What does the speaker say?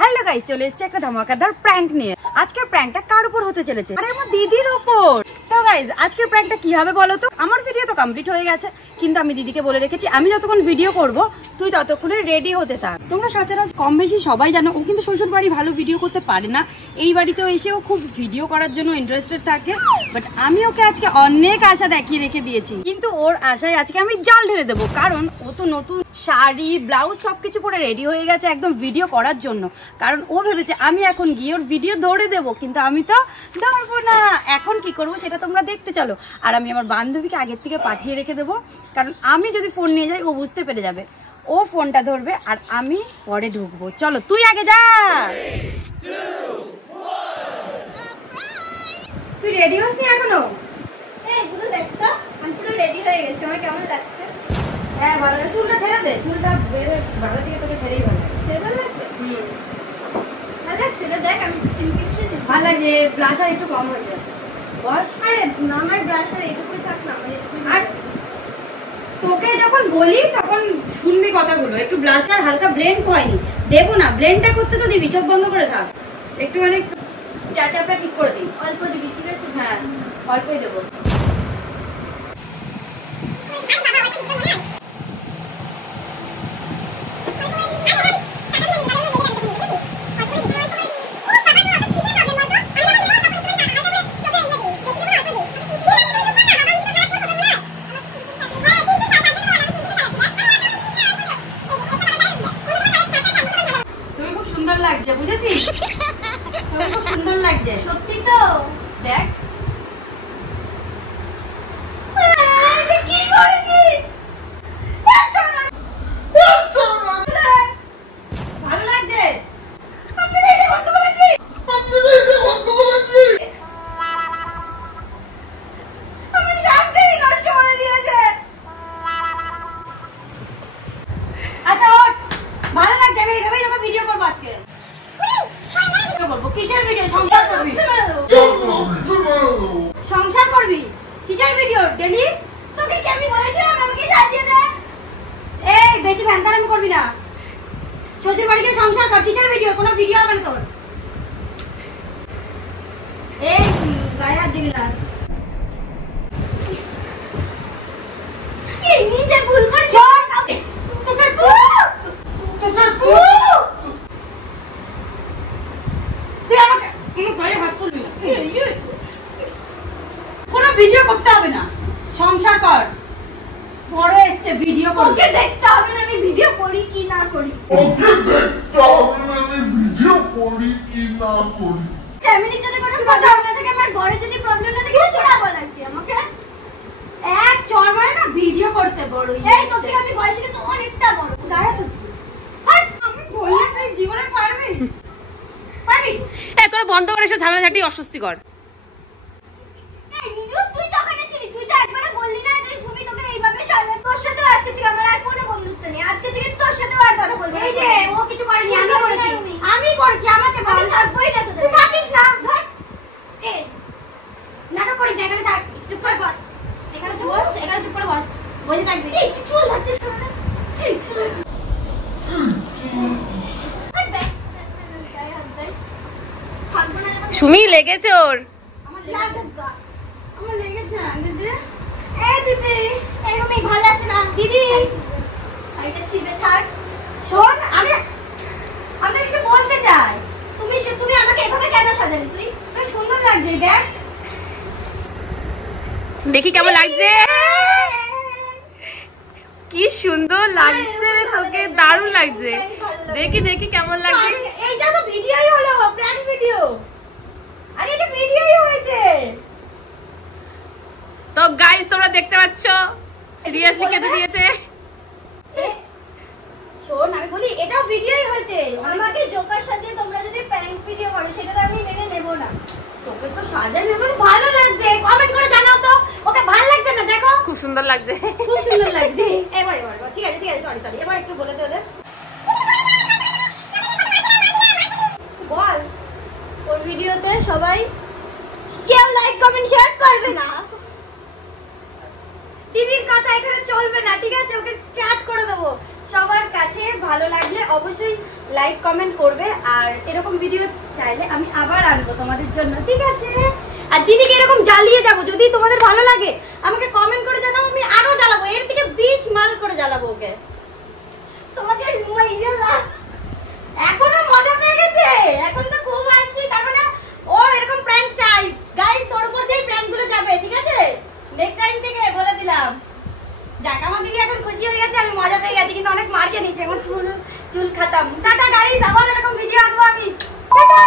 Hello guys, চলে এসেছে একটা ধামাকাদার প্র্যাঙ্ক নিয়ে। আজকের প্র্যাঙ্কটা কার উপর হতে চলেছে? আরে আমার দিদির উপর। তো গাইস, আজকের প্র্যাঙ্কটা কি হবে বলো তো? আমার ভিডিও তো কমপ্লিট হয়ে গেছে, কিন্তু আমি দিদিকে বলে রেখেছি আমি যতক্ষণ ভিডিও করব তুই ততক্ষণে রেডি হতে থাক। তোমরা সচরাচর কম বেশি সবাই জানো ও কিন্তু শ্বশুর বাড়ি ভালো ভিডিও করতে পারে না। এই বাড়িতেও এসেও খুব ভিডিও করার জন্য ইন্টারেস্টেড থাকে, বাট আমি ওকে আজকে অনেক আশা দেখিয়ে রেখে দিয়েছি। কিন্তু ওর আশায় আজকে আমি জাল ঢেলে দেবো, কারণ ও তো নতুন শাড়ি ব্লাউজ সবকিছু পরে রেডি হয়ে গেছে একদম ভিডিও করার জন্য। কারণ ও ভেবেছে আমি এখন গিয়ে ওর ভিডিও ধরে দেবো, কিন্তু আমি তো ধরবো না। এখন কি করবো সেটা তোমরা দেখতে চলো। আর আমি আমার বান্ধবীকে আগের থেকে পাঠিয়ে রেখে দেবো, কারণ আমি যদি ফোন নিয়ে যাই ও বুঝতে পেরে যাবে। ও ফোনটা ধরবে আর আমি পরে ঢুকবো। চলো তুই আগে যা। তুই রেডি হসনি এখনো? আমি পুরো রেডি হয়ে গেছি। আমার কেমন লাগছে? হ্যাঁ ভালো লাগছে। চুলটা ছেড়ে দে, চুলটা বেড়ে ভালো থেকে তোকে ছেড়েই ভালো লাগছে। ভালো লাগছে? ভালো লাগছে না? দেখ আমি সিম্পল ছেড়ে দিচ্ছি। ভালো লাগে, ব্লাশার একটু কম হয়েছে। বস। আরে আমার ব্লাশার এটুকুই থাক না। আর তোকে যখন বলি তখন শুনবি কথাগুলো। একটু ব্লাশার হালকা ব্লেন্ড হয়নি, দেবো না। ব্লেন্ডটা করতে তো দিবি, চোখ বন্ধ করে থাক। একটু মানে চাচাপটা ঠিক করে দিই। অল্প দিবি, ঠিক আছে? হ্যাঁ অল্পই দেবো। লাগছে, বুঝেছিস? খুব সুন্দর লাগছে সত্যি তো। দেখ কি করেছিস। ভালো লাগছে? আচ্ছা ওঠ, ভালো লাগছে। আমি এইভাবেই তোকে ভিডিও করবো আজকে। কিসের ভিডিও? সংসার করবি? সংসার করবি? কিসের ভিডিও? ডেলি তোকে কি আমি বলেছিলাম আমাকে সাজিয়ে দে? এই বেশি ভ্যানতারামি করবি না। শ্বশুর বাড়িতে সংসার কর। কিসের ভিডিও? কোনো ভিডিও হবে না তোর। এই গায়ে হাত দিবি না। এই নিজে ভুল করেছিস। কোনো ভিডিও করতে হবে না, সংসার কর। বড় এসে ভিডিও করতে দেখতে হবে না আমি ভিডিও করি কি না করি। ওকে দেখতে হবে না আমি ভিডিও করি কি না করি। ফ্যামিলির সাথে কোনো প্রবলেম না থাকে, আমার ঘরে যদি প্রবলেম না থাকে চড়াবো নাকি আমাকে? এক চড় মারে না ভিডিও করতে বড়। এই তোকে আমি বয়সে তো অনেকটা বড়। গায়ে তো আমি বললে তুই জীবনে পারবি? পারবি? এ তোরা বন্ধ করে এসে ঝামেলাঝাটি অস্বস্তিকর। এই নিজু তুই তো ওখানে ছিলি, তুই তো একবার বললি না যে সুমি তোকে এইভাবে সাজা। তোর সাথে আজকে থেকে আমার আর কোনো বন্ধুত্ব নেই। আজকে থেকে তোর সাথে আর কথা বলবো না। এই যে ও কিছু করেনি, আমি করেছি। আমি করেছি, আমাকে বল। থাকবই না তো। তুই থাকিস না। এই নাটক করিস না, এখানে থাক। চুপ করে বস। এখানে চুপ বস, এখানে চুপ করে বস। বসে থাকবি। এই তুই চুল ধরছিস কেন? এই সুমি লেগেছে ওর। আমার লেগেছে। এই দিদি, এই রুমি ভালো আছে না? দিদি এটা ছিঁড়ে ছাড়। শোন, আমি কিছু বলতে চাই। তুমি আমাকে এভাবে কেন সাজালি? তুই সুন্দর লাগছে। দেখ দেখি কেমন লাগছে। কি সুন্দর লাগছে রে তোকে, দারুণ লাগছে। দেখি দেখি কেমন লাগছে। এইটা তো ভিডিওই হলো, প্র্যাঙ্ক ভিডিও। আরে এটা ভিডিওই হয়েছে। তো গাইস তোমরা দেখতে পাচ্ছ সিরিয়াসলি কেটে দিয়েছে। শোন আমি বলি এটাও ভিডিওই হয়েছে। আমাকে জোকার সাজিয়ে তোমরা যদি প্র্যাঙ্ক ভিডিও করো সেটা তো আমি মেনে নেব না। তোকে তো সাজানো ভালো লাগছে, কমেন্ট করে জানাও তো ওকে ভালো লাগছে না। দেখো খুব সুন্দর লাগছে, খুব সুন্দর লাগছে। এবার ঠিক আছে সরি এবার একটু বলে দে ওদের। বল ওর ভিডিওতে সবাই কেউ লাইক কমেন্ট শেয়ার করবে না। দিদির কথা এখানে চলবে না, ঠিক আছে? ওকে ক্যাট করে দেবো। সবার কাছে ভালো লাগলে অবশ্যই লাইক কমেন্ট করবে, আর এরকম ভিডিও চাইলে আমি আবার আনবো তোমাদের জন্য, ঠিক আছে? আর দিদিকে এরকম জ্বালিয়ে যাবো, যদি তোমাদের ভালো লাগে আমাকে কমেন্ট করে জানাও, আমি আরো জ্বালাবো, এর থেকে 20 মাল করে জ্বালাবো ওকে। তোমাকে এখনো মজা পেয়ে গেছে, এখন তো খুব হাসছি, তার মানে ওর এরকম প্র্যাঙ্ক চাই। গাইস, তোর উপর যেই প্র্যাঙ্ক গুলো যাবে, ঠিক আছে? নেক্সট টাইম থেকে বলে দিলাম। যাক, আমার দিদি এখন খুশি হয়ে গেছে, আমি মজা পেয়ে গেছি, কিন্তু অনেক মার খেয়ে নিচ্ছে, এখন চুল খাতাম। টাটা গাইস, আবার এরকম ভিডিও আনবো আমি। টাটা।